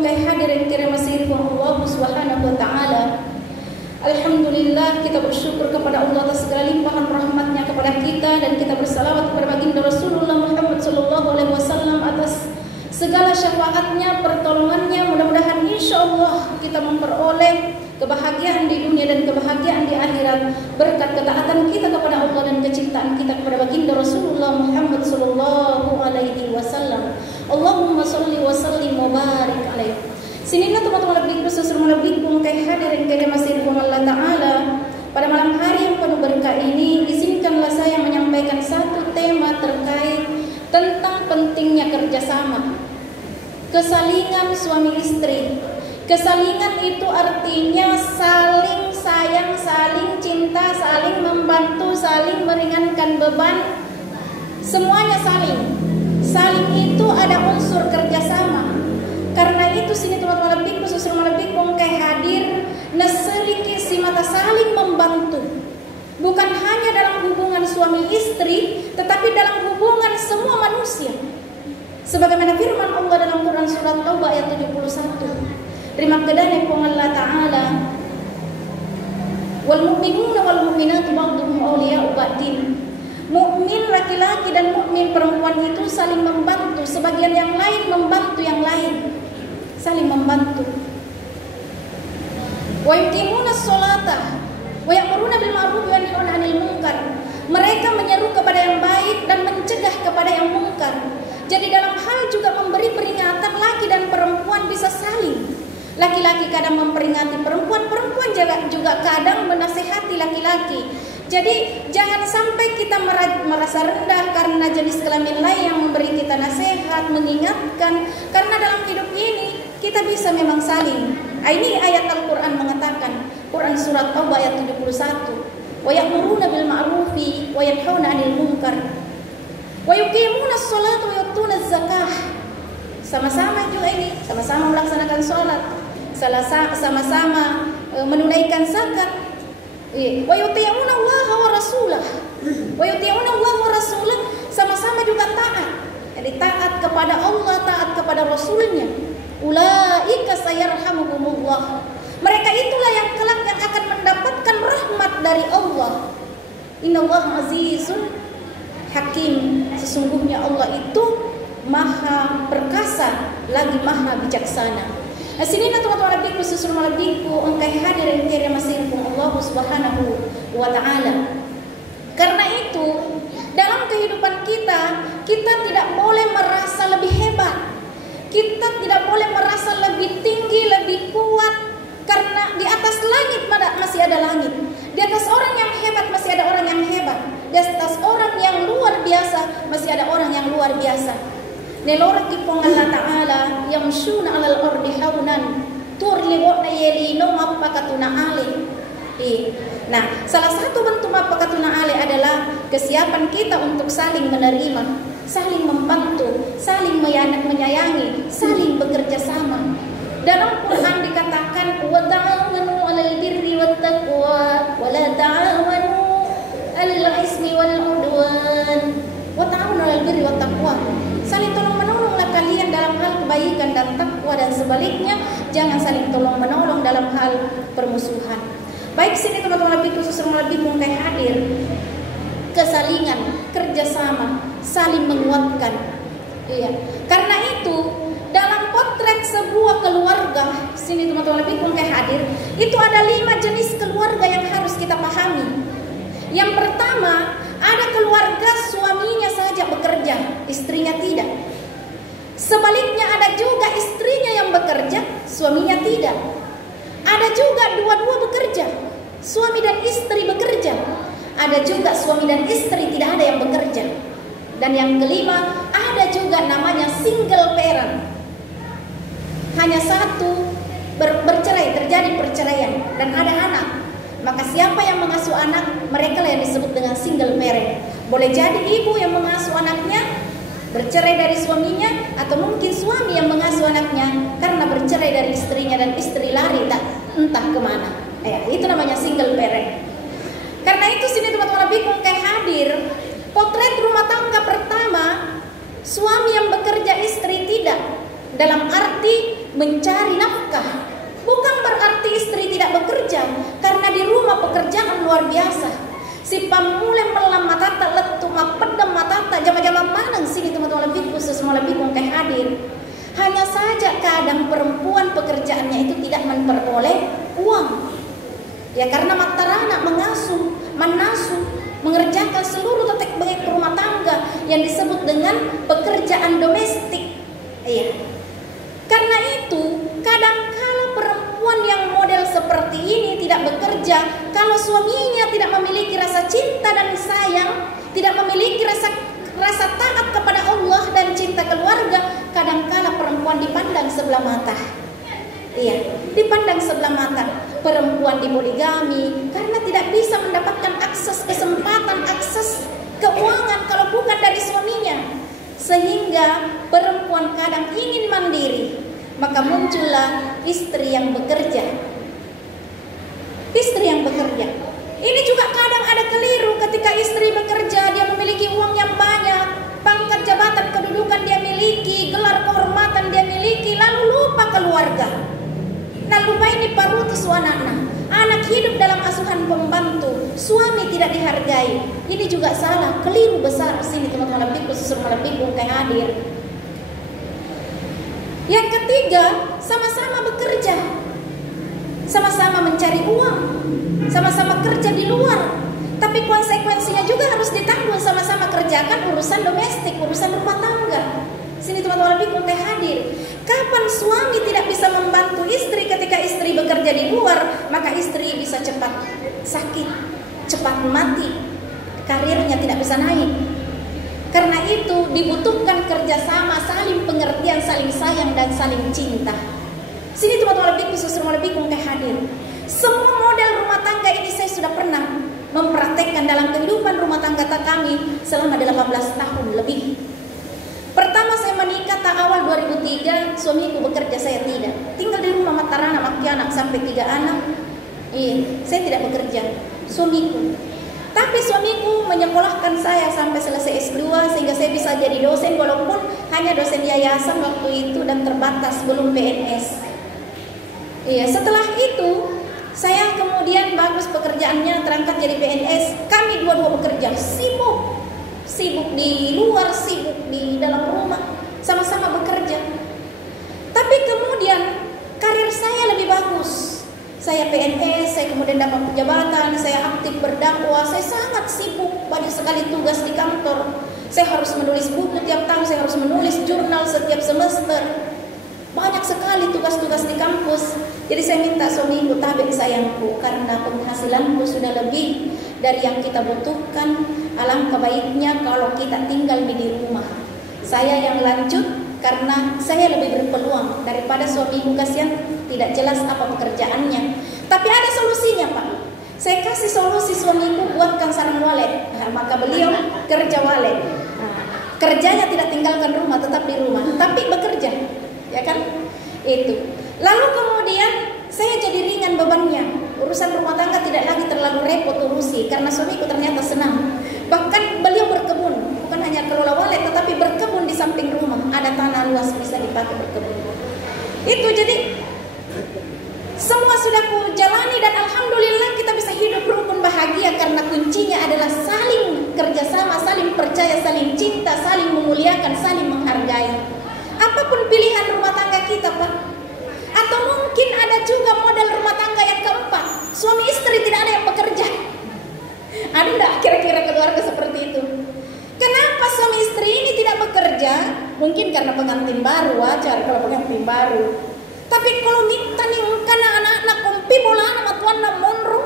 Kay hadirin kirim masirifun Allah subhanahu wa ta'ala. Alhamdulillah, kita bersyukur kepada Allah atas segala limpahan rahmatnya kepada kita, dan kita bersalawat kepada baginda Rasulullah Muhammad sallallahu alaihi wasallam atas segala syafaatnya, pertolongannya. Mudah-mudahan insya Allah kita memperoleh kebahagiaan di dunia dan kebahagiaan di akhirat berkat ketaatan kita kepada Allah dan kecintaan kita kepada baginda Rasulullah Muhammad sallallahu alaihi wasallam. Allahumma sholli wa sallim wa barik alaihi. Sinina teman-teman lebih khusus lebih kay hadirin kay masih Allah Ta'ala. Pada malam hari yang penuh berkah ini, izinkanlah saya menyampaikan satu tema terkait tentang pentingnya kerjasama, kesalingan suami istri. Kesalingan itu artinya saling sayang, saling cinta, saling membantu, saling meringankan beban. Semuanya saling. Saling itu ada unsur kerjasama. Karena itu sini teman-teman lebih khusus lebih kay hadir neseliki si mata saling membantu. Bukan hanya dalam hubungan suami istri, tetapi dalam hubungan semua manusia. Sebagaimana firman Allah dalam Quran surat Taubah ayat 71. Terima kasih Allah Ta'ala. Wal mu'minuna wal mu'minatu ba'duhum awliya'u ba'din. Mukmin laki-laki dan mukmin perempuan itu saling membantu. Sebagian yang lain membantu yang lain. Saling membantu. Wa yuqimuna sholata wa ya'muruna bil ma'ruf wa yanhauna 'anil munkar. Mereka menyeru kepada yang baik dan mencegah kepada yang mungkar. Jadi dalam hal juga memberi peringatan, laki dan perempuan bisa saling. Laki-laki kadang memperingati perempuan, perempuan juga kadang menasehati laki-laki. Jadi jangan sampai kita merasa rendah karena jenis kelamin lain yang memberi kita nasihat, mengingatkan. Karena dalam hidup ini kita bisa memang saling. Ini ayat Al-Quran mengatakan, Quran surat Taubah ayat 71. Wa ya'muruna bil ma'rufi wa yanhauna 'anil munkar wa yuqimuna sholata wa yu'tuna zakah. Sama-sama juga ini, sama-sama melaksanakan sholat, sama-sama menunaikan zakat. Wa yuti'una Allah wa rasulah. Wa yuti'una Allah wa rasulah, sama-sama juga taat. Jadi taat kepada Allah, taat kepada Rasulnya. Ulaika sayarhamuhumullah. Mereka itulah yang kelak yang akan mendapatkan rahmat dari Allah. Innallaha azizun hakim. Sesungguhnya Allah itu maha perkasa lagi maha bijaksana. Nah, sini teman-teman lebih khusus lebihku engkai hadirin kira masih Allah Subhanahu wa ta'ala. Karena itu dalam kehidupan kita tidak boleh merasa lebih hebat. Kita tidak boleh merasa lebih tinggi, lebih kuat. Karena di atas langit masih ada langit. Di atas orang yang hebat masih ada orang yang hebat. Di atas orang yang luar biasa masih ada orang yang luar biasa. Neloraki pong Allah Ta'ala yamshuna 'alal ardi haunan turliwona yelino mapakatuna ale. Nah, salah satu bentuk mapakatuna ale adalah kesiapan kita untuk saling menerima, saling membantu, saling menyayangi, saling bekerja sama. Dalam Quran dikatakan wa ta'awanu 'alal birri wat taqwa wa la ta'awanu 'alal ismi wal 'udwan. Wa ta'awanu 'alal birri wat taqwa. Saling tolong-menolonglah kalian dalam hal kebaikan dan takwa, dan sebaliknya jangan saling tolong-menolong dalam hal permusuhan. Baik, sini teman-teman lebih khusus lebih mungkin hadir kesalingan, kerjasama, saling menguatkan. Iya. Karena itu dalam potret sebuah keluarga, sini teman-teman lebih mungkin hadir, itu ada 5 jenis keluarga yang harus kita pahami. Yang pertama, ada keluarga suaminya saja bekerja, istrinya tidak. Sebaliknya ada juga istrinya yang bekerja, suaminya tidak. Ada juga dua-dua bekerja, suami dan istri bekerja. Ada juga suami dan istri tidak ada yang bekerja. Dan yang kelima, ada juga namanya single parent. Hanya satu bercerai, terjadi perceraian dan ada anak. Maka siapa yang mengasuh anak, mereka lah yang disebut dengan single parent. Boleh jadi ibu yang mengasuh anaknya bercerai dari suaminya, atau mungkin suami yang mengasuh anaknya karena bercerai dari istrinya dan istri lari entah kemana. Itu namanya single parent. Karena itu sini teman-teman bingung kayak hadir potret rumah tangga pertama, suami yang bekerja, istri tidak. Dalam arti mencari nafkah. Bukan berarti istri tidak bekerja, karena di rumah pekerjaan luar biasa. Si pamule melam matata letu mapedem matata jama-jama manang sini teman-teman lebih khusus mau lebih mungkin hadir. Hanya saja kadang perempuan pekerjaannya itu tidak memperoleh uang. Ya karena matarana mengasuh, menasuh, mengerjakan seluruh tetek bengek rumah tangga yang disebut dengan pekerjaan domestik. Iya. Karena itu kadang-kala perempuan yang model seperti ini tidak bekerja, kalau suaminya tidak memiliki rasa cinta dan sayang, tidak memiliki rasa taat kepada Allah dan cinta keluarga, kadang-kala perempuan dipandang sebelah mata. Iya, dipandang sebelah mata. Perempuan dipoligami karena tidak bisa mendapatkan akses kesempatan, akses keuangan kalau bukan dari suaminya. Sehingga perempuan kadang ingin mandiri, maka muncullah istri yang bekerja. Istri yang bekerja. Ini juga kadang ada keliru ketika istri bekerja, dia memiliki uang yang banyak, pangkat jabatan kedudukan dia miliki, gelar kehormatan dia miliki, lalu lupa keluarga. Nah lupa ini parutus wanana. Anak hidup dalam asuhan pembantu, suami tidak dihargai. Ini juga salah, keliru besar sini teman-teman lebih khusus lebih bukan hadir. Yang ketiga, sama-sama bekerja, sama-sama mencari uang, sama-sama kerja di luar. Tapi konsekuensinya juga harus ditanggung, sama-sama kerjakan urusan domestik, urusan rumah tangga. Sini teman-teman lebih bukan hadir. Kapan suami tidak bisa membantu istri ketika istri bekerja di luar, maka istri bisa cepat sakit, cepat mati, karirnya tidak bisa naik. Karena itu dibutuhkan kerjasama, saling pengertian, saling sayang dan saling cinta. Sini teman-teman lebih khusus rumah lebih bukan hadir. Semua model rumah tangga ini saya sudah pernah mempraktekkan dalam kehidupan rumah tangga kami selama 18 tahun lebih. Pertama saya menikah awal 2003, suamiku bekerja, saya tidak. Tinggal di rumah matarana, maki anak sampai 3 anak. Saya tidak bekerja, suamiku. Tapi suamiku menyekolahkan saya sampai selesai S2 sehingga saya bisa jadi dosen walaupun hanya dosen yayasan waktu itu dan terbatas, belum PNS. Setelah itu saya kemudian bagus pekerjaannya, terangkat jadi PNS. Kami dua-dua bekerja, sibuk di luar, sibuk di dalam rumah, sama-sama bekerja. Tapi kemudian karir saya lebih bagus. Saya PNS, saya kemudian dapat jabatan, saya aktif berdakwah, saya sangat sibuk, banyak sekali tugas di kantor. Saya harus menulis buku tiap tahun, saya harus menulis jurnal setiap semester. Banyak sekali tugas-tugas di kampus. Jadi saya minta suamiku, tabik sayangku, karena penghasilanku sudah lebih dari yang kita butuhkan. Alangkah baiknya kalau kita tinggal di rumah. Saya yang lanjut karena saya lebih berpeluang daripada suamiku, kasihan tidak jelas apa pekerjaannya. Tapi ada solusinya Pak. Saya kasih solusi suamiku, buatkan sarang walet. Maka beliau kerja walet. Kerjanya tidak tinggalkan rumah, tetap di rumah, tapi bekerja, ya kan? Itu. Lalu kemudian saya jadi ringan bebannya. Urusan rumah tangga tidak lagi terlalu repot urusi karena suamiku ternyata senang. Bahkan beliau berkebun, bukan hanya kelola walet tetapi berkebun di samping rumah. Ada tanah luas bisa dipakai berkebun. Itu jadi semua sudah ku jalani dan alhamdulillah kita bisa hidup rukun bahagia karena kuncinya adalah saling kerjasama, saling percaya, saling cinta, saling memuliakan, saling menghargai. Apapun pilihan rumah tangga kita Pak. Atau mungkin ada juga model rumah tangga yang keempat, suami istri tidak ada yang bekerja. Ada enggak kira-kira keluarga seperti itu? Kenapa suami istri ini tidak bekerja? Mungkin karena pengantin baru, wajar kalau pengantin baru. Tapi kalau minta nih karena anak-anak kumpi bola anak tuan monro,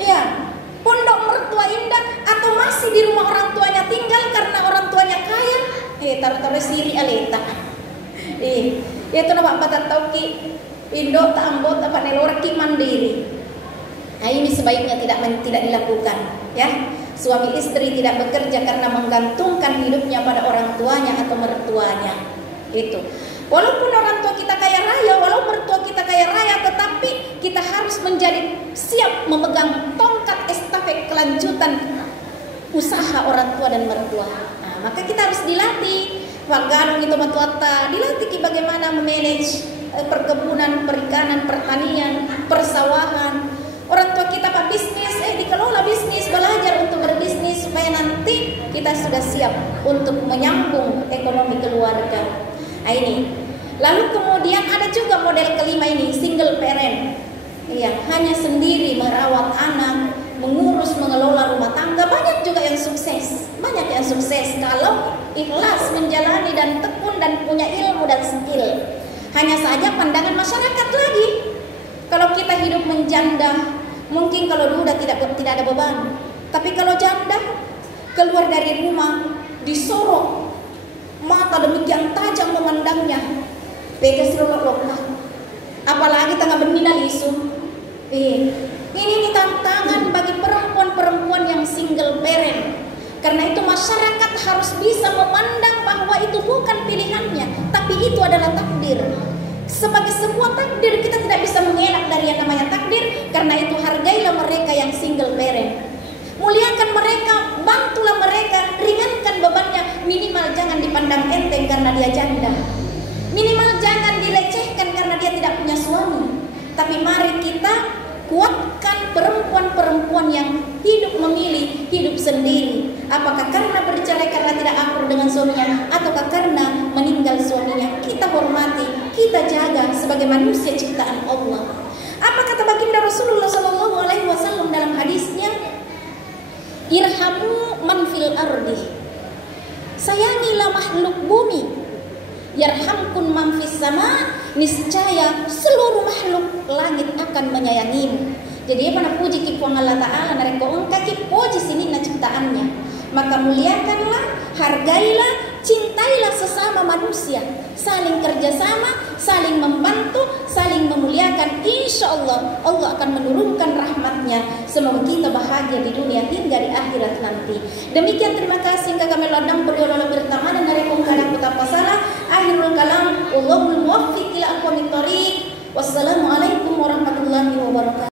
ya pondok mertua indah, atau masih di rumah orang tuanya tinggal karena orang tuanya kaya, taruh-taruh siri aleta. Ya tu nampak patah tauki Indo tak ambot apa nelorki mandiri. Nah ini sebaiknya tidak dilakukan, ya. Suami istri tidak bekerja karena menggantungkan hidupnya pada orang tuanya atau mertuanya. Itu. Walaupun orang tua kita kaya raya, walau mertua kita kaya raya, tetapi kita harus menjadi siap memegang tongkat estafet kelanjutan usaha orang tua dan mertua. Nah, maka kita harus dilatih Panggalong itu matuata dilatih bagaimana memanage perkebunan, perikanan, pertanian, persawahan. Orang tua kita pak bisnis, dikelola bisnis, belajar untuk berbisnis supaya nanti kita sudah siap untuk menyambung ekonomi keluarga. Nah, ini. Lalu kemudian ada juga model kelima ini, single parent. Iya, hanya sendiri merawat anak, mengurus, mengelola rumah tangga. Banyak juga yang sukses. Banyak yang sukses kalau ikhlas menjalani dan tekun dan punya ilmu dan skill. Hanya saja pandangan masyarakat lagi. Kalau kita hidup menjanda, mungkin kalau dulu tidak ada beban. Tapi kalau janda keluar dari rumah disorot, mata demikian tajam memandangnya, pegas lolok-lolok. Apalagi tengah benina lisu. Ini tantangan bagi perempuan-perempuan yang single parent. Karena itu masyarakat harus bisa memandang bahwa itu bukan pilihannya, tapi itu adalah takdir. Sebagai sebuah takdir, kita tidak bisa mengelak dari yang namanya takdir. Karena itu hargailah mereka yang single parent, muliakan mereka, bantulah mereka, ringankan bebannya. Minimal jangan dipandang enteng karena dia janda, minimal jangan dilecehkan karena dia tidak punya suami. Tapi mari kita kuatkan perempuan-perempuan yang hidup memilih hidup sendiri. Apakah karena bercerai karena tidak akur dengan suaminya, ataukah karena meninggal suaminya? Kita hormati, kita jaga sebagai manusia ciptaan Allah. Apa kata baginda Rasulullah SAW dalam hadisnya? Irhamu man fil ardi, sayangilah makhluk bumi. Yarhamkun man fis sama, niscaya seluruh makhluk langit akan menyayangimu. Jadi apa puji kipuang Allah Ta'ala nareko kaki puji sini na ciptaannya. Maka muliakanlah, hargailah, cintailah sesama manusia, saling kerjasama, saling membantu, saling memuliakan. Insya Allah Allah akan menurunkan rahmatnya. Semoga kita bahagia di dunia hingga di akhirat nanti. Demikian, terima kasih kami ladang berdoa bersama dan dari kadang betapa salah. Akhirul kalam, Allahul muwaffiq ila aqwamit thoriq. Wassalamualaikum warahmatullahi wabarakatuh.